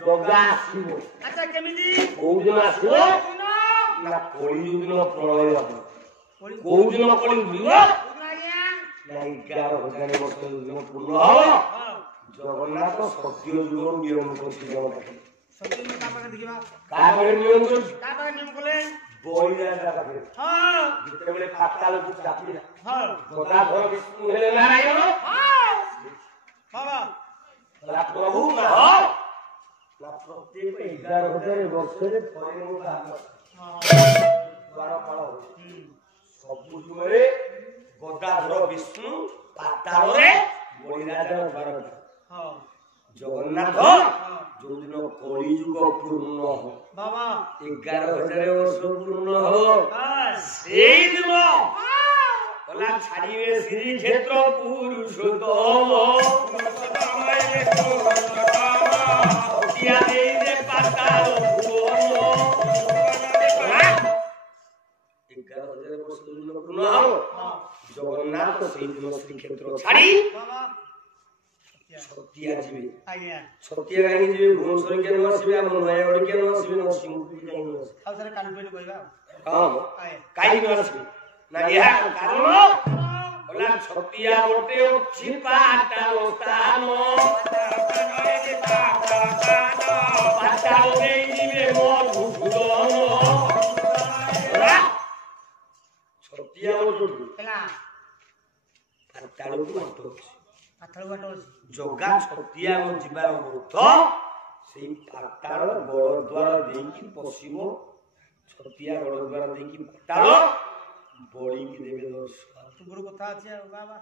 ଜଗା ଆସିବ। ଆଚ୍ଛା କେମିତି? କୋଉ ଦିନ ଆସିବ ନା କଳି ଦିନ ପ୍ରଳୟ ହବ। କୋଉ ଦିନ କଳି ଯିବ ନା 11,000 ବର୍ଷ ଦିନ ପୂର୍ଣ୍ଣ ହବ। ଜଗନ୍ନାଥ ସତ୍ୟ ଯୁଗରୁ ନିୟମ କରୁଛି ଜଗନ୍ନାଥ। କାହା ନିୟମ କରୁଛି? ବଳିରାଜା ପାଖରେ ଯେତେବେଳେ ପାତାଳକୁ ଚାପିଲା ଗଦାଧର ବିଷ୍ଣୁ ହେଲେ ନାରାୟଣ। ପ୍ରଭୁ ପ୍ରତ୍ୟେକ 11,000 ବର୍ଷରେ ଥରେ ମୋ ଦ୍ୱାରପାଳ ସବୁ ଯୁଗରେ ଗଦାଧର ବିଷ୍ଣୁ ପାତାଳରେ ବଳିରାଜାର ଦ୍ୱାର। ଜଗନ୍ନାଥ ଯୋଉଦିନ କଳିଯୁଗ ପୂର୍ଣ୍ଣ ହବ 11,000 ବର୍ଷ ପୂର୍ଣ୍ଣ ହବ ସେଇଦିନ ଗଲା ଛାଡ଼ିବେ ଶ୍ରୀକ୍ଷେତ୍ର ପୁରୁଷୋତ୍ତମ। ଜଗନ୍ନାଥ ସେଇଦିନ ଶ୍ରୀକ୍ଷେତ୍ର ଛାଡ଼ି ଛତିଆ ଯିବେ। ଛତିଆ କାହିଁକି ଯିବେ? ଭୁବନେଶ୍ୱର କେନ ଆସିବେ, ଆମ ନୟାଗଡ଼ କେନ ଆସିବେ, ନରସିଂହପୁର କାହିଁକି କାହିଁକି ଆସିବେ ନା ଏହା କାରଣ ହେଲା ଛତିଆ ଗୋଟେ ଅଛି ପାତାଳ ସ୍ଥାନ। ପାତାଳ ଦେଇ ଯିବେ ମଧୁସୂଦନ। ଛତିଆ ଗୋଟେ ପାତାଳକୁ ବାଟ ଅଛି। ଜଗା ଛତିଆ ଯିବାର ଅର୍ଥ ସେଇ ପାତାଳ ଗଡ଼ଦ୍ୱାର ଦେଇକି ପଶିବ। ଛତିଆ ଗଡ଼ଦ୍ୱାର ଦେଇକି ପାତାଳ ବଳିକି ଦେବେ ଦର୍ଶନ। କଥା ଅଛି ଆଉ ବାବା।